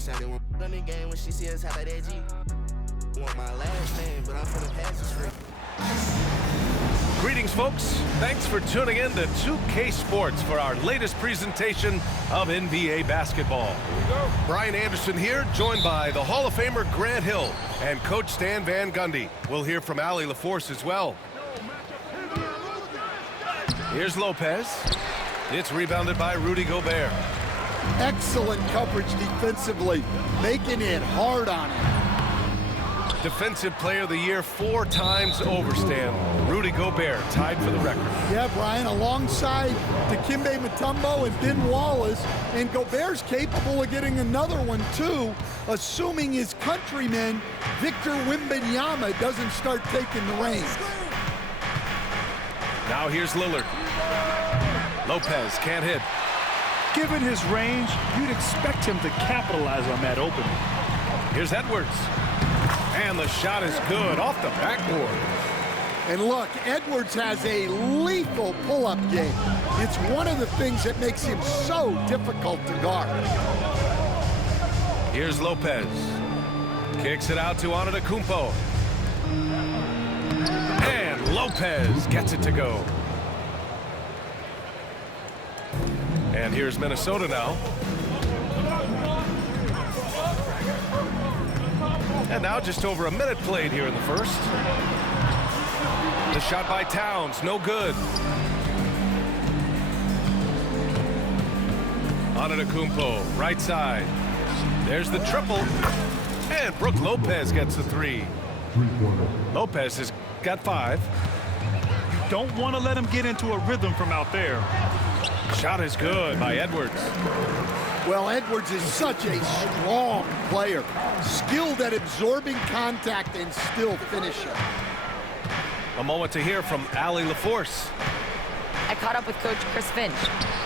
shot it one on the game when she see us hop at that G. Want my last name, but I'm finna pass this free. Greetings, folks. Thanks for tuning in to 2K Sports for our latest presentation of NBA basketball. Brian Anderson here, joined by the Hall of Famer Grant Hill and Coach Stan Van Gundy. We'll hear from Allie LaForce as well. Here's Lopez. It's rebounded by Rudy Gobert. Excellent coverage defensively, making it hard on him. Defensive Player of the Year 4 times over, Stan. Rudy Gobert tied for the record. Yeah, Brian, alongside Dikembe Mutombo and Ben Wallace, and Gobert's capable of getting another one too, assuming his countryman Victor Wembanyama doesn't start taking the reins. Now here's Lillard. Lopez can't hit. Given his range, you'd expect him to capitalize on that opening. Here's Edwards. And the shot is good off the backboard. And look, Edwards has a lethal pull-up game. It's one of the things that makes him so difficult to guard. Here's Lopez. Kicks it out to Antetokounmpo. And Lopez gets it to go. And here's Minnesota now. And now just over a minute played here in the first. The shot by Towns, no good. Antetokounmpo, right side. There's the triple. And Brook Lopez gets the three. Lopez has got 5. Don't want to let him get into a rhythm from out there. Shot is good by Edwards. Well, Edwards is such a strong player, skilled at absorbing contact and still finishing. A moment to hear from Allie LaForce. I caught up with Coach Chris Finch.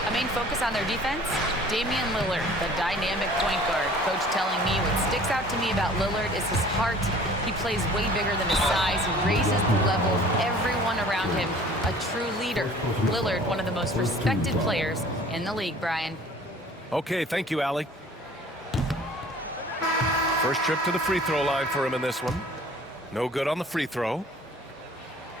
A main focus on their defense, Damian Lillard, the dynamic point guard. Coach telling me what sticks out to me about Lillard is his heart. He plays way bigger than his size. He raises the level of everyone around him. A true leader. Lillard, one of the most respected players in the league, Brian. Okay, thank you, Allie. First trip to the free throw line for him in this one. No good on the free throw.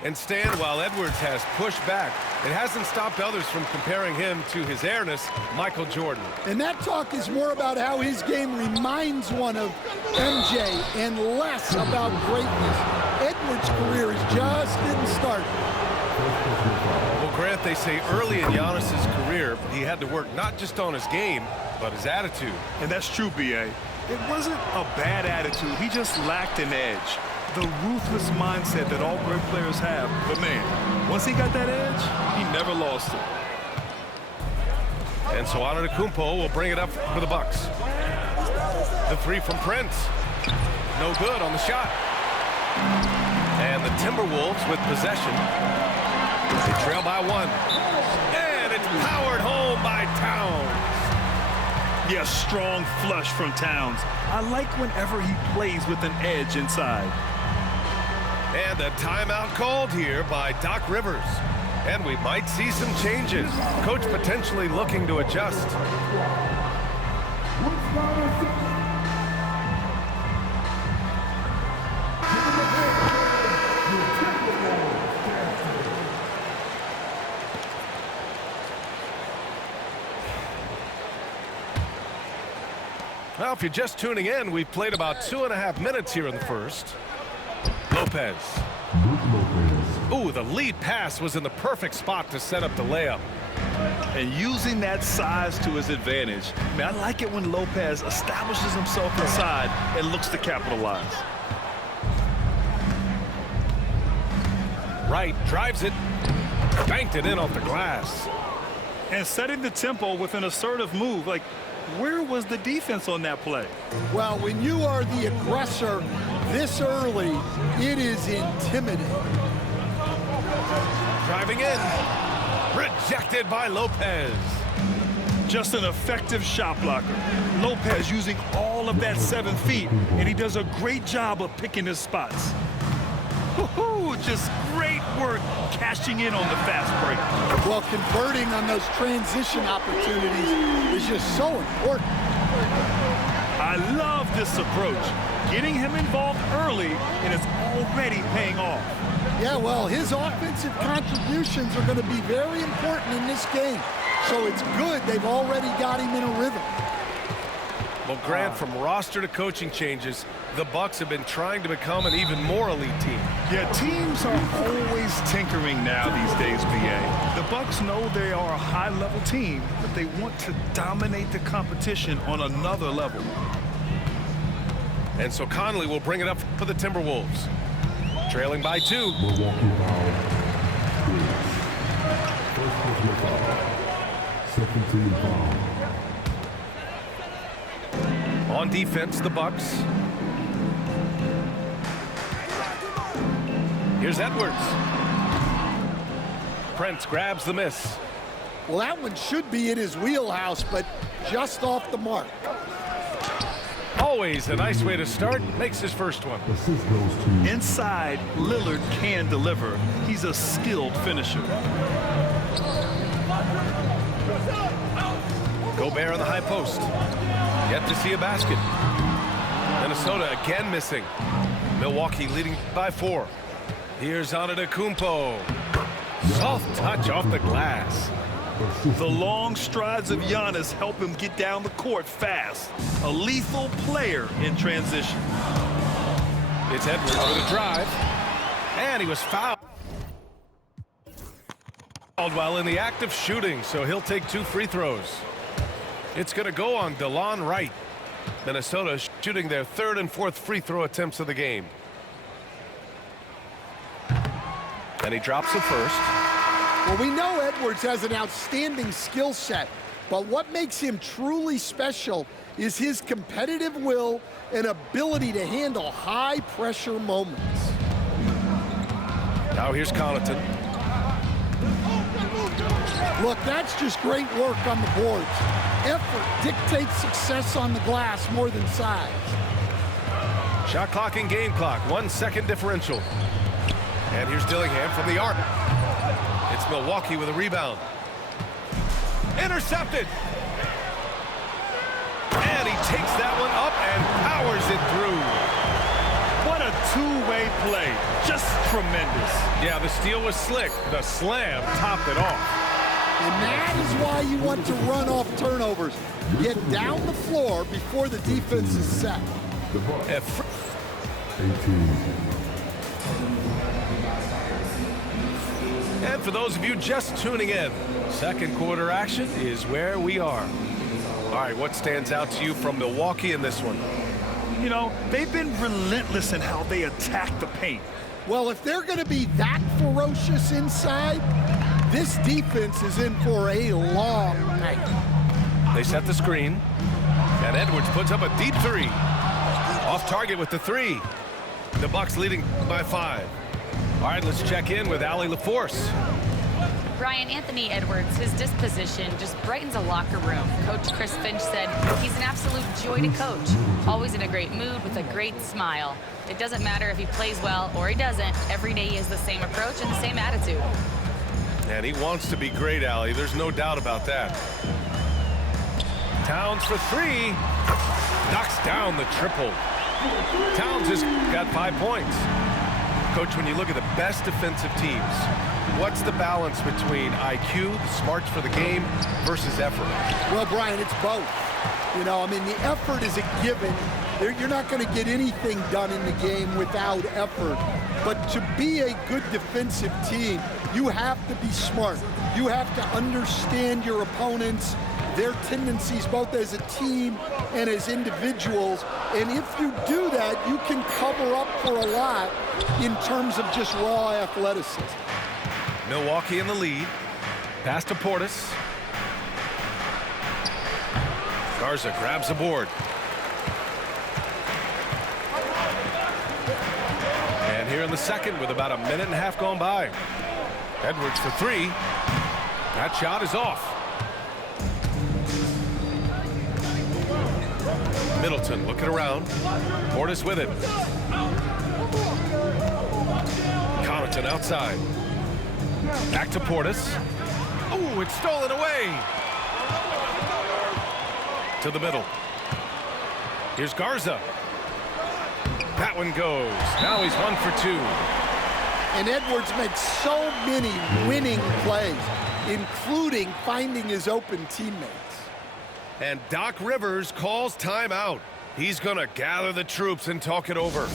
And Stan, while Edwards has pushed back, it hasn't stopped others from comparing him to his airness, Michael Jordan. And that talk is more about how his game reminds one of MJ and less about greatness. Edwards' career is just getting started. Well, Grant, they say early in Giannis's career, he had to work not just on his game, but his attitude. And that's true, B.A. It wasn't a bad attitude. He just lacked an edge. The ruthless mindset that all great players have. But, man, once he got that edge, he never lost it. And so Antetokounmpo will bring it up for the Bucks. The three from Prince. No good on the shot. And the Timberwolves with possession. They trail by 1. And it's powered home by Towns. Yes, strong flush from Towns. I like whenever he plays with an edge inside. And a timeout called here by Doc Rivers. And we might see some changes. Coach potentially looking to adjust. Well, if you're just tuning in, we've played about 2.5 minutes here in the first. Lopez. Ooh, the lead pass was in the perfect spot to set up the layup. And using that size to his advantage. I mean, I like it when Lopez establishes himself inside and looks to capitalize. Right, drives it. Banked it in off the glass. And setting the tempo with an assertive move. Like, where was the defense on that play? Well, when you are the aggressor this early, it is intimidating. Driving in. Rejected by Lopez. Just an effective shot blocker. Lopez using all of that 7 feet, and he does a great job of picking his spots. Woohoo! Just great work cashing in on the fast break. Well, converting on those transition opportunities is just so important. I I love this approach. Getting him involved early, and it's already paying off. Yeah, well, his offensive contributions are going to be very important in this game. So it's good they've already got him in a rhythm. Well, Grant, from roster to coaching changes, the Bucks have been trying to become an even more elite team. Yeah, teams are always tinkering now these days, BA. The Bucks know they are a high-level team, but they want to dominate the competition on another level. And so Conley will bring it up for the Timberwolves. Trailing by 2. Milwaukee foul. First personal foul. Second team foul. On defense, the Bucks. Here's Edwards. Prince grabs the miss. Well, that one should be in his wheelhouse, but just off the mark. Always a nice way to start. Makes his first one. Assist goes to Inside, Lillard can deliver. He's a skilled finisher. Gobert on the high post. Yet to see a basket. Minnesota again missing. Milwaukee leading by 4. Here's Antetokounmpo. Soft touch off the glass. The long strides of Giannis help him get down the court fast. A lethal player in transition. It's Edwards with a drive. And he was fouled while in the act of shooting, so he'll take 2 free throws. It's going to go on DeLon Wright. Minnesota shooting their 3rd and 4th free throw attempts of the game. And he drops the first. Well, we know Edwards has an outstanding skill set, but what makes him truly special is his competitive will and ability to handle high-pressure moments. Now here's Connaughton. Look, that's just great work on the boards. Effort dictates success on the glass more than size. Shot clock and game clock, 1 second differential. And here's Dillingham from the arc. It's Milwaukee with a rebound. Intercepted. And he takes that one up and powers it through. What a two-way play. Just tremendous. Yeah, the steal was slick. The slam topped it off. And that is why you want to run off turnovers. Get down the floor before the defense is set. the Bucks. 18. And for those of you just tuning in, second quarter action is where we are. All right, what stands out to you from Milwaukee in this one? You know, they've been relentless in how they attack the paint. Well, if they're going to be that ferocious inside, this defense is in for a long night. They set the screen, and Edwards puts up a deep three. Off target with the three. The Bucks leading by 5. All right, let's check in with Allie LaForce. Brian, Anthony Edwards, his disposition just brightens a locker room. Coach Chris Finch said he's an absolute joy to coach. Always in a great mood with a great smile. It doesn't matter if he plays well or he doesn't. Every day he has the same approach and the same attitude. And he wants to be great, Allie. There's no doubt about that. Towns for 3. Knocks down the triple. Towns has got 5 points. Coach, when you look at the best defensive teams, what's the balance between IQ, the smarts for the game, versus effort? Well, Brian, it's both. You know, I mean, the effort is a given. You're not going to get anything done in the game without effort. But to be a good defensive team, you have to be smart. You have to understand your opponents, their tendencies, both as a team and as individuals. And if you do that, you can cover up for a lot in terms of just raw athleticism. Milwaukee in the lead. Pass to Portis. Garza grabs the board. And here in the second with about a minute and a half gone by. Edwards for 3. That shot is off. Middleton looking around. Portis with it. Connaughton outside. Back to Portis. Oh, it's stolen away. To the middle. Here's Garza. That one goes. Now he's 1 for 2. And Edwards makes so many winning plays, including finding his open teammates. And Doc Rivers calls timeout. He's going to gather the troops and talk it over.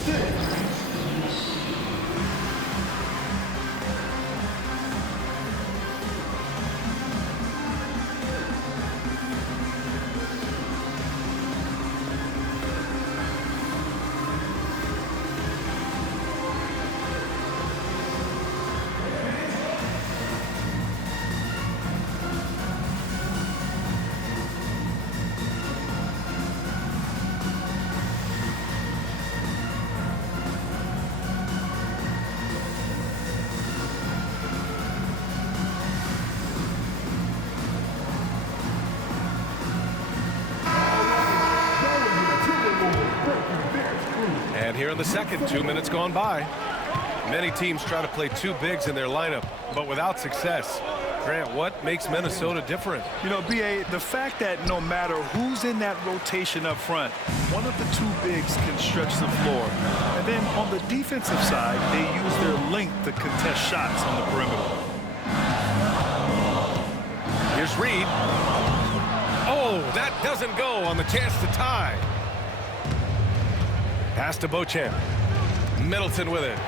And here in the second, 2 minutes gone by. Many teams try to play two bigs in their lineup, but without success. Grant, what makes Minnesota different? You know, B.A., the fact that no matter who's in that rotation up front, one of the two bigs can stretch the floor. And then on the defensive side, they use their length to contest shots on the perimeter. Here's Reed. Oh, that doesn't go on the chance to tie. Pass to Beauchamp. Middleton with it.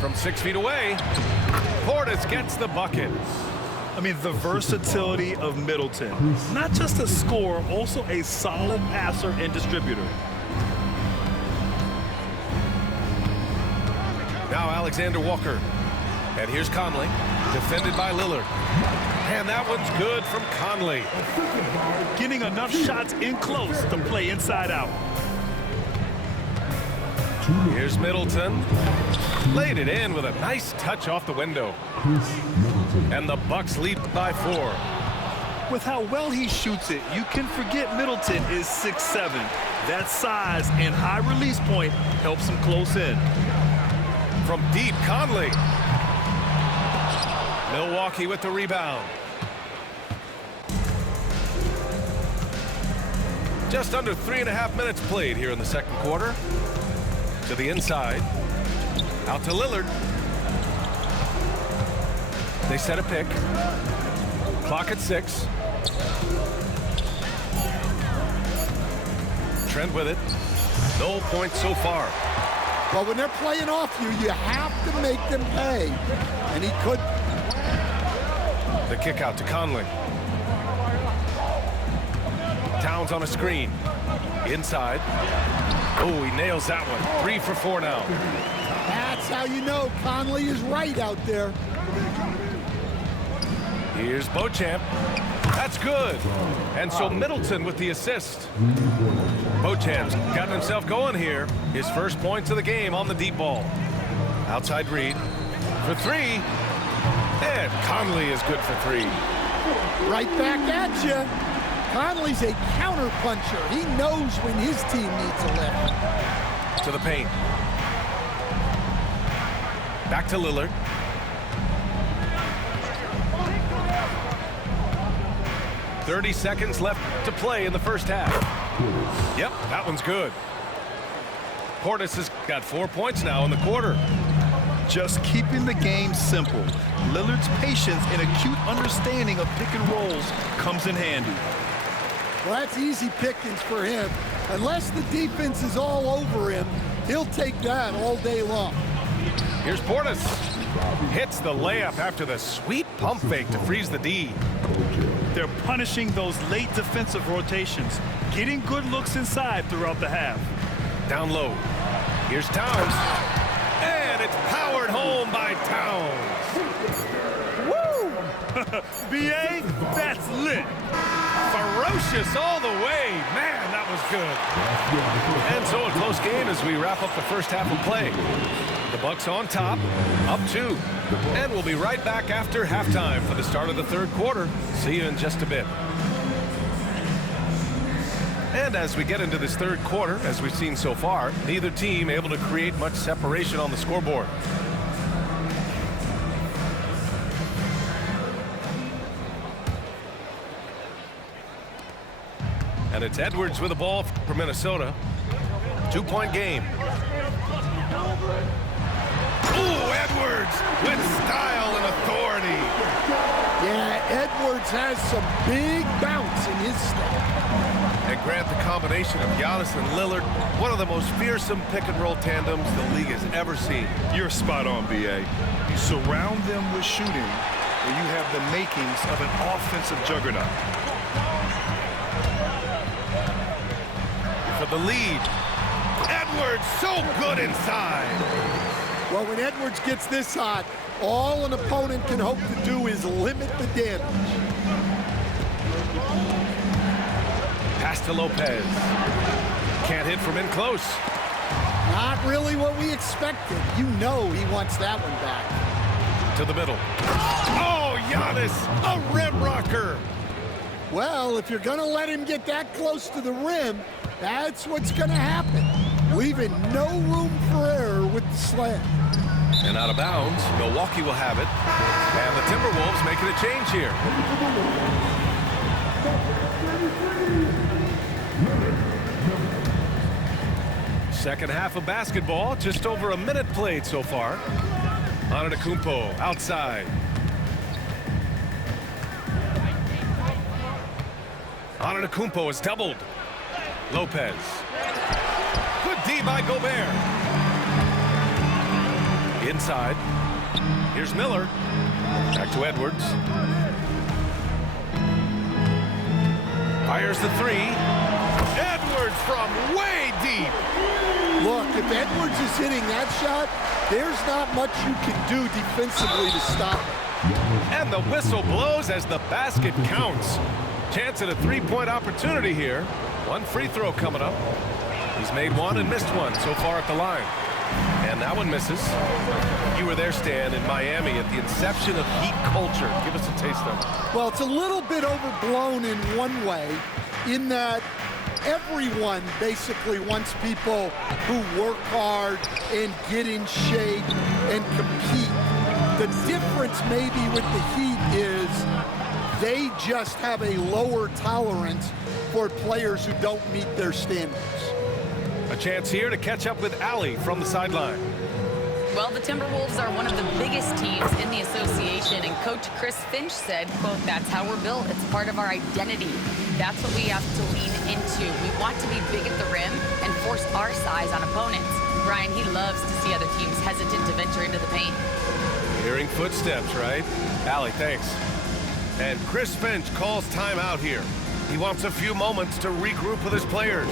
From 6 feet away, Portis gets the bucket. I mean, the versatility of Middleton. Not just a scorer, also a solid passer and distributor. Now Alexander Walker. And here's Conley, defended by Lillard. And that one's good from Conley. Getting enough shots in close to play inside out. Here's Middleton. Laid it in with a nice touch off the window. And the Bucks lead by 4. With how well he shoots it, you can forget Middleton is 6'7". That size and high release point helps him close in. From deep, Conley. Milwaukee with the rebound. Just under 3.5 minutes played here in the second quarter. To the inside. Out to Lillard. They set a pick. Clock at 6. Trent with it. No points so far. But when they're playing off you, you have to make them pay. And he could. The kick out to Conley. Towns on a screen. Inside. Oh, he nails that one. 3 for 4 now. That's how you know Conley is right out there. Here's Beauchamp. That's good. And so Middleton with the assist. Beauchamp's gotten himself going here. His first points of the game on the deep ball. Outside Reed. For 3. And Conley is good for 3. Right back at you. Conley's a counter puncher. He knows when his team needs a lift. To the paint. Back to Lillard. .30 seconds left to play in the first half. Yep, that one's good. Portis has got 4 points now in the quarter. Just keeping the game simple. Lillard's patience and acute understanding of pick and rolls comes in handy. Well, that's easy pickings for him. Unless the defense is all over him, he'll take that all day long. Here's Portis. Hits the layup after the sweet pump fake to freeze the D. They're punishing those late defensive rotations, getting good looks inside throughout the half. Down low. Here's Towns. And it's powered home by Towns. Woo! B.A., that's lit. Ferocious all the way. Man, that was good. And so a close game as we wrap up the first half of play. The Bucks on top, up 2. And we'll be right back after halftime for the start of the third quarter. See you in just a bit. And as we get into this third quarter, as we've seen so far, neither team able to create much separation on the scoreboard. And And it's Edwards with the ball for Minnesota. 2-point game. Ooh, Edwards with style and authority. Yeah, Edwards has some big bounce in his step. And Grant, the combination of Giannis and Lillard, one of the most fearsome pick-and-roll tandems the league has ever seen. You're spot on, B.A. You surround them with shooting, and you have the makings of an offensive juggernaut. For the lead. Edwards so good inside. Well, when Edwards gets this hot, all an opponent can hope to do is limit the damage. Pass to Lopez. Can't hit from in close. Not really what we expected. You know he wants that one back. To the middle. Oh, Giannis, a rim rocker. Well, if you're going to let him get that close to the rim, that's what's going to happen. Leaving no room for error with the slam. And out of bounds, Milwaukee will have it. And the Timberwolves making a change here. Second half of basketball, just over a minute played so far. Antetokounmpo outside. Antetokounmpo is doubled. Lopez. Good D by Gobert. Inside. Here's Miller. Back to Edwards. Fires the three. Edwards from way deep. Look, if Edwards is hitting that shot, there's not much you can do defensively to stop him. And the whistle blows as the basket counts. Chance at a three-point opportunity here. One free throw coming up. He's made one and missed one so far at the line. And that one misses. You were there, Stan, in Miami at the inception of Heat culture. Give us a taste of it. Well, it's a little bit overblown in one way, in that everyone basically wants people who work hard and get in shape and compete. The difference maybe with the Heat is they just have a lower tolerance for players who don't meet their standards. A chance here to catch up with Allie from the sideline. Well, the Timberwolves are one of the biggest teams in the association, and Coach Chris Finch said, quote, "That's how we're built. It's part of our identity. That's what we have to lean into. We want to be big at the rim and force our size on opponents." Brian, he loves to see other teams hesitant to venture into the paint. Hearing footsteps, right? Allie, thanks. And Chris Finch calls timeout here. He wants a few moments to regroup with his players.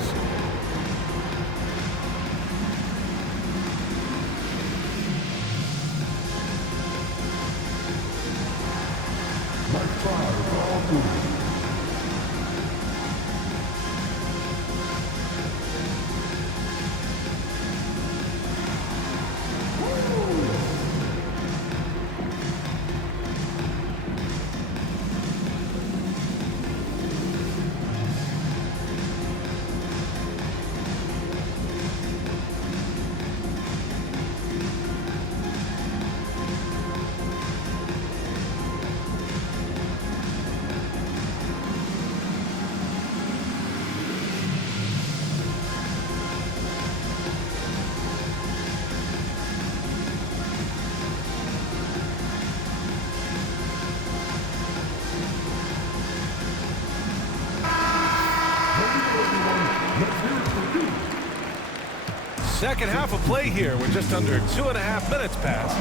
Second half of play here. We're just under 2.5 minutes past.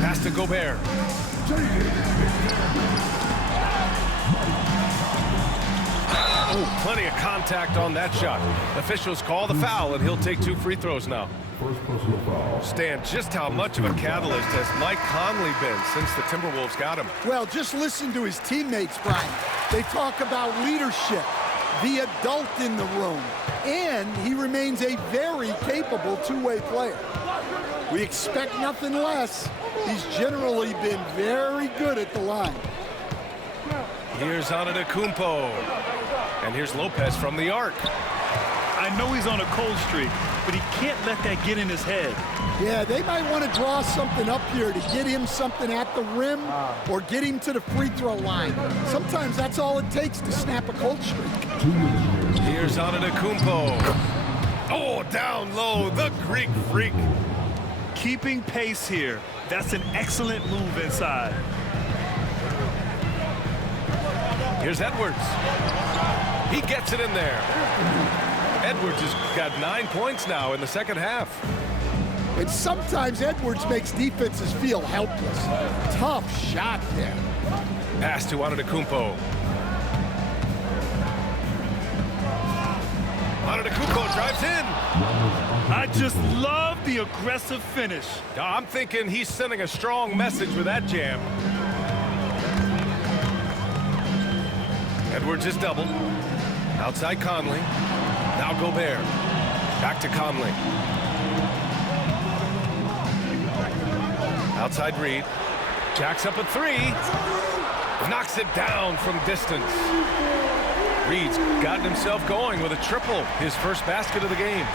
Pass to Gobert. Oh, plenty of contact on that shot. Officials call the foul, and he'll take 2 free throws now. First personal foul. Stan, just how much of a catalyst has Mike Conley been since the Timberwolves got him? Well, just listen to his teammates, Brian. They talk about leadership, the adult in the room, and he remains a very capable two-way player. We expect nothing less. He's generally been very good at the line. Here's Antetokounmpo. And here's Lopez from the arc. I know he's on a cold streak, but he can't let that get in his head. Yeah, they might want to draw something up here to get him something at the rim or get him to the free throw line. Sometimes that's all it takes to snap a cold streak. 2 minutes Here's Antetokounmpo. Oh, down low, the Greek Freak. Keeping pace here. That's an excellent move inside. Here's Edwards. He gets it in there. Edwards has got 9 points now in the second half. And sometimes Edwards makes defenses feel helpless. Tough shot there. Pass to Antetokounmpo. Antetokounmpo drives in. I just love the aggressive finish. I'm thinking he's sending a strong message with that jam. Edwards is doubled. Outside Conley. Now Gobert. Back to Conley. Outside Reed. Jacks up a three. Knocks it down from distance. Reed's gotten himself going with a triple. His first basket of the game.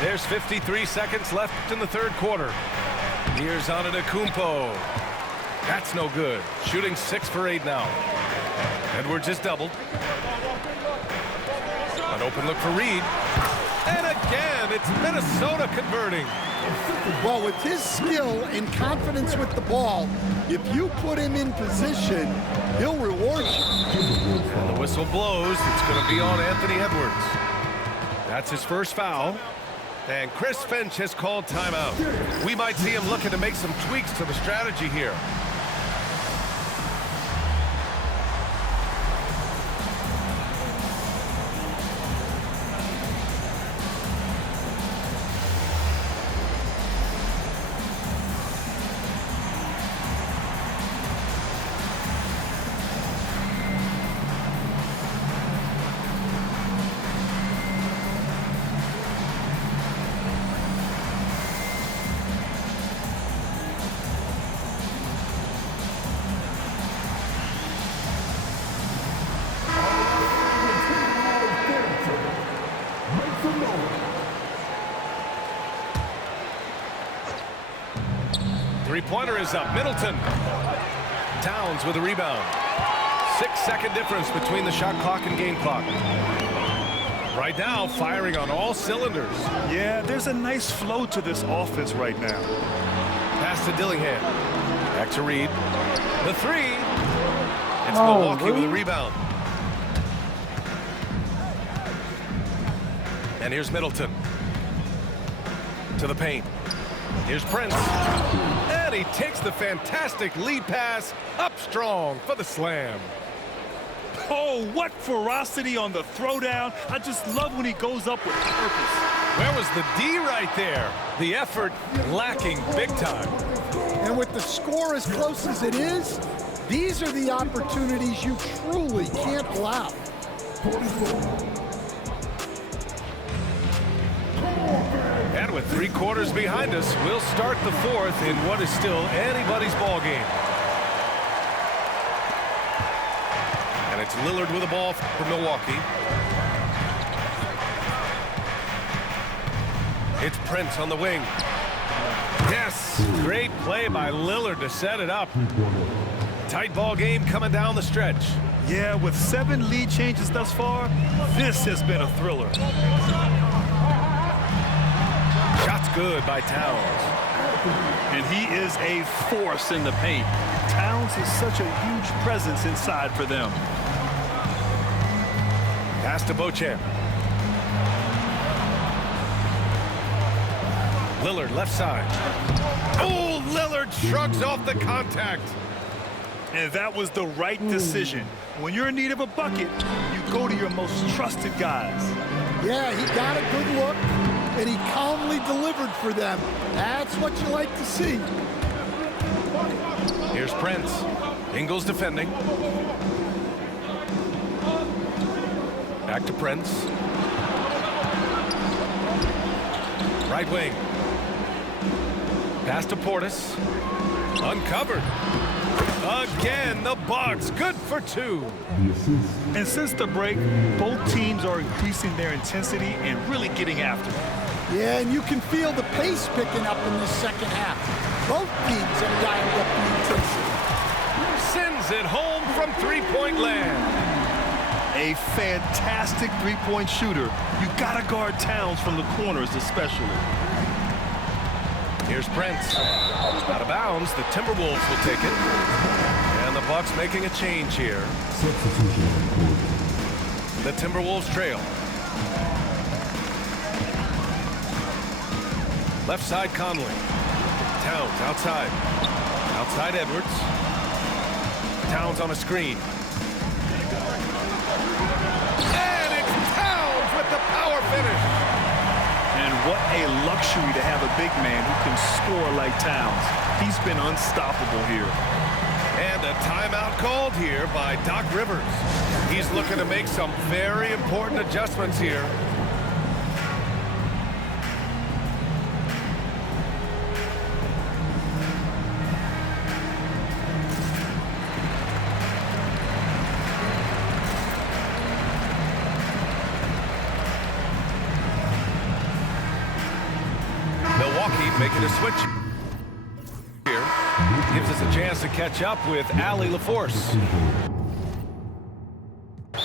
There's 53 seconds left in the third quarter. Here's Antetokounmpo. That's no good. Shooting 6 for 8 now. Edwards is doubled. An open look for Reed. And again, it's Minnesota converting. Well, with his skill and confidence with the ball, if you put him in position, he'll reward you. And the whistle blows. It's going to be on Anthony Edwards. That's his first foul. And Chris Finch has called timeout. We might see him looking to make some tweaks to the strategy here. Three-pointer is up. Middleton. Towns with a rebound. 6-second difference between the shot clock and game clock. Right now, firing on all cylinders. Yeah, there's a nice flow to this offense right now. Pass to Dillingham. Back to Reed. The three. It's Milwaukee with a rebound. And here's Middleton. To the paint. Here's Prince. And he takes the fantastic lead pass up strong for the slam. Oh, what ferocity on the throwdown. I just love when he goes up with purpose. Where was the D right there? The effort lacking big time. And with the score as close as it is, these are the opportunities you truly can't allow. And with 3 quarters behind us, we'll start the fourth in what is still anybody's ball game. And it's Lillard with the ball for Milwaukee. It's Prince on the wing. Yes, great play by Lillard to set it up. Tight ball game coming down the stretch. Yeah, with 7 lead changes thus far, this has been a thriller. Shots good by Towns. And he is a force in the paint. Towns is such a huge presence inside for them. Pass to Beauchamp. Lillard left side. Oh, Lillard shrugs off the contact. And that was the right decision. When you're in need of a bucket, you go to your most trusted guys. Yeah, he got a good look, and he calmly delivered for them. That's what you like to see. Here's Prince. Ingles defending. Back to Prince. Right wing. Pass to Portis. Uncovered. Again, the Bucks. Good for 2. And since the break, both teams are increasing their intensity and really getting after it. Yeah, and you can feel the pace picking up in the second half. Both teams have dialed up the intensity. Sends it home for from three-point land. A fantastic three-point shooter. You gotta guard Towns from the corners especially. Here's Prince. Out of bounds, the Timberwolves will take it. And the Bucks making a change here. Substitution recorded. The Timberwolves trail. Left side Conley. Towns outside. Outside Edwards. Towns on a screen. And it's Towns with the power finish. And what a luxury to have a big man who can score like Towns. He's been unstoppable here. And a timeout called here by Doc Rivers. He's looking to make some very important adjustments here. Milwaukee making a switch here. Gives us a chance to catch up with Allie LaForce.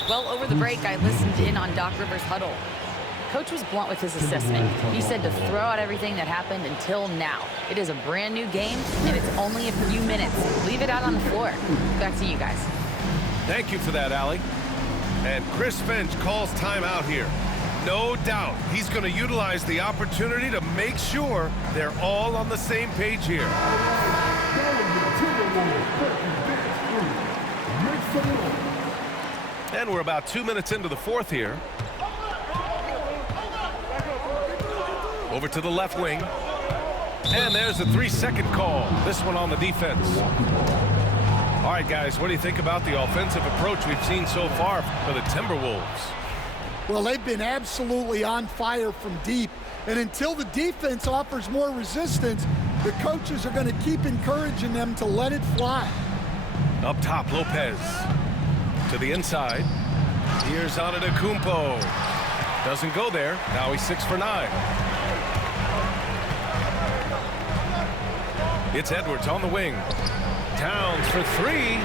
Well, over the break, I listened in on Doc Rivers' huddle. Coach was blunt with his assessment. He said to throw out everything that happened until now. It is a brand new game, and it's only a few minutes. Leave it out on the floor. Back to you guys. Thank you for that, Allie. And Chris Finch calls timeout here. No doubt he's going to utilize the opportunity to make sure they're all on the same page here. And we're about 2 minutes into the fourth here. Over to the left wing. And there's a 3-second call. This one on the defense. All right, guys, what do you think about the offensive approach we've seen so far for the Timberwolves? Well, they've been absolutely on fire from deep. And until the defense offers more resistance, the coaches are going to keep encouraging them to let it fly. Up top, Lopez. To the inside. Here's Antetokounmpo. Doesn't go there. Now he's 6 for 9. It's Edwards on the wing. Towns for 3.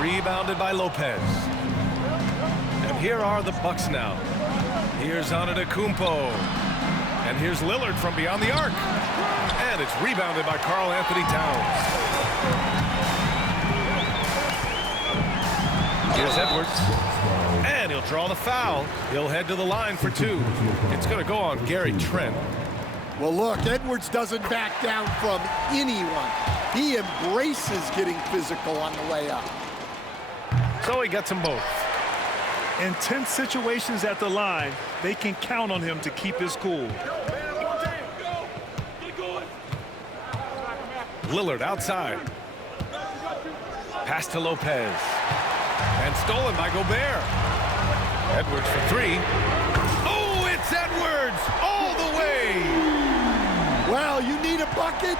Rebounded by Lopez. And here are the Bucks now. Here's Antetokounmpo. And here's Lillard from beyond the arc. And it's rebounded by Karl-Anthony Towns. Here's Edwards. And he'll draw the foul. He'll head to the line for 2. It's going to go on Gary Trent. Well, look, Edwards doesn't back down from anyone. He embraces getting physical on the way up. So he gets them both. In tense situations at the line, they can count on him to keep his cool. Lillard outside. Pass to Lopez. And stolen by Gobert. Edwards for 3. Oh, it's Edwards all the way. Well, you need a bucket?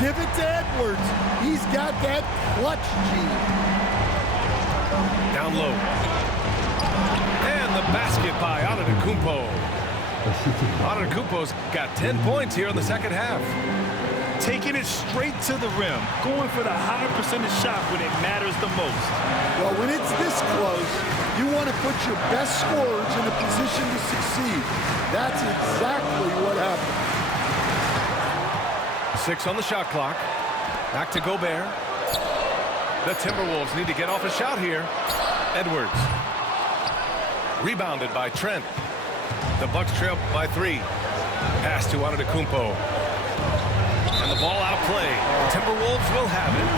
Give it to Edwards. He's got that clutch gene. Down low. And the basket by Antetokounmpo. Antetokounmpo's got 10 points here in the second half. Taking it straight to the rim. Going for the high percentage shot when it matters the most. Well, when it's this close, you want to put your best scorers in a position to succeed. That's exactly what happened. 6 on the shot clock. Back to Gobert. The Timberwolves need to get off a shot here. Edwards. Rebounded by Trent. The Bucks trail by 3. Pass to Antetokounmpo. And the ball out of play. Timberwolves will have it.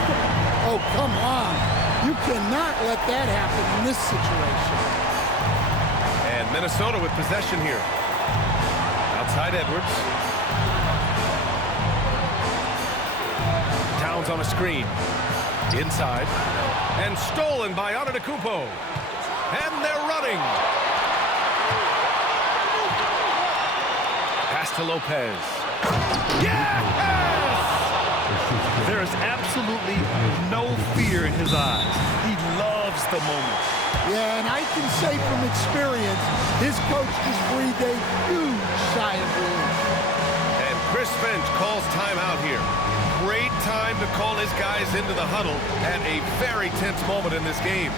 Oh, come on. You cannot let that happen in this situation. And Minnesota with possession here. Outside Edwards. Towns on a screen. Inside. And stolen by Antetokounmpo. And they're running. Pass to Lopez. Yes! There is absolutely no fear in his eyes. He loves the moment. Yeah, and I can say from experience, his coach just breathed a huge sigh of relief. And Chris Finch calls timeout here. Great time to call his guys into the huddle at a very tense moment in this game.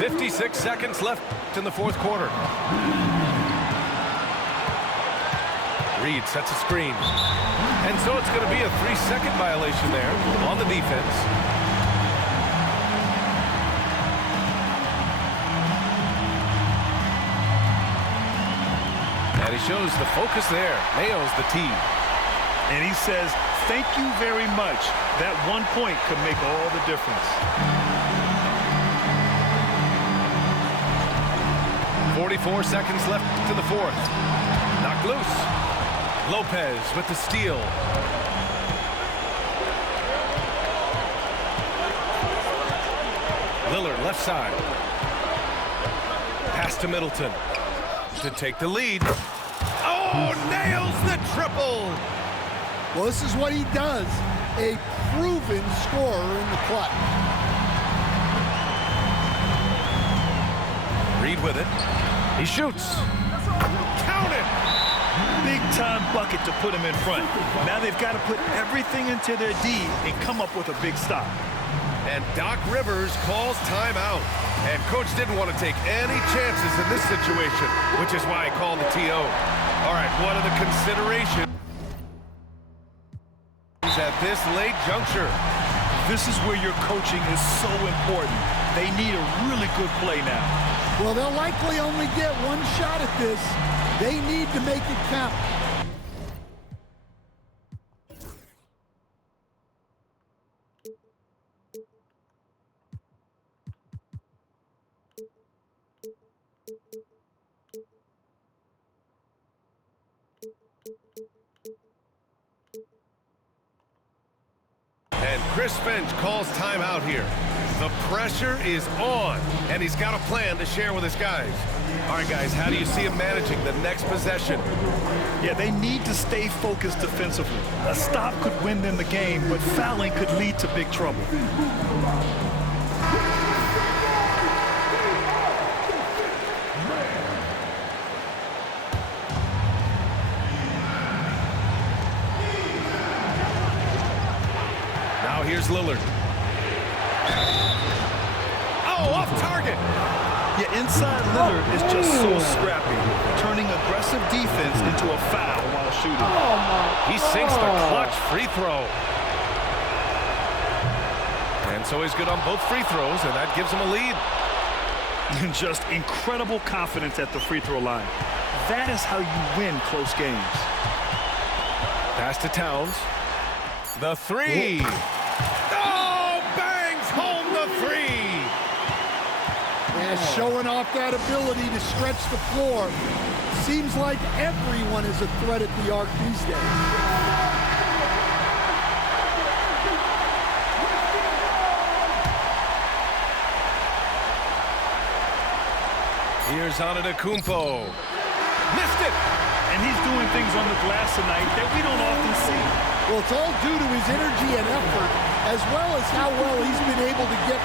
"56 seconds left in the fourth quarter. Reed sets a screen. And so it's going to be a 3-second violation there on the defense. And he shows the focus there. Nails the tee. And he says, thank you very much. That 1 point could make all the difference. 44 seconds left to the fourth. Knocked loose. Lopez with the steal. Lillard left side. Pass to Middleton to take the lead. Oh, nails the triple. Well, this is what he does. A proven scorer in the clutch. Reed with it. He shoots. Count it. Big-time bucket to put him in front. Now they've got to put everything into their D and come up with a big stop. And Doc Rivers calls timeout. And Coach didn't want to take any chances in this situation, which is why he called the TO. All right, what are the considerations at this late juncture? This is where your coaching is so important. They need a really good play now. Well, they'll likely only get one shot at this. They need to make it count. And Chris Finch calls timeout here. The pressure is on, and he's got a plan to share with his guys. All right, guys, how do you see him managing the next possession? Yeah, they need to stay focused defensively. A stop could win them the game, but fouling could lead to big trouble. Now here's Lillard. Oh, off target. Yeah, inside Lillard is just so scrappy, turning aggressive defense into a foul while shooting. He sinks the clutch free throw. And so he's good on both free throws, and that gives him a lead. And just incredible confidence at the free throw line. That is how you win close games. Pass to Towns. The three. Oh, bangs home the three. Yeah, showing off that ability to stretch the floor. Seems like everyone is a threat at the arc these days. Here's Antetokounmpo. Missed it. And he's doing things on the glass tonight that we don't often see. Well, it's all due to his energy and effort, as well as how well he's been able to get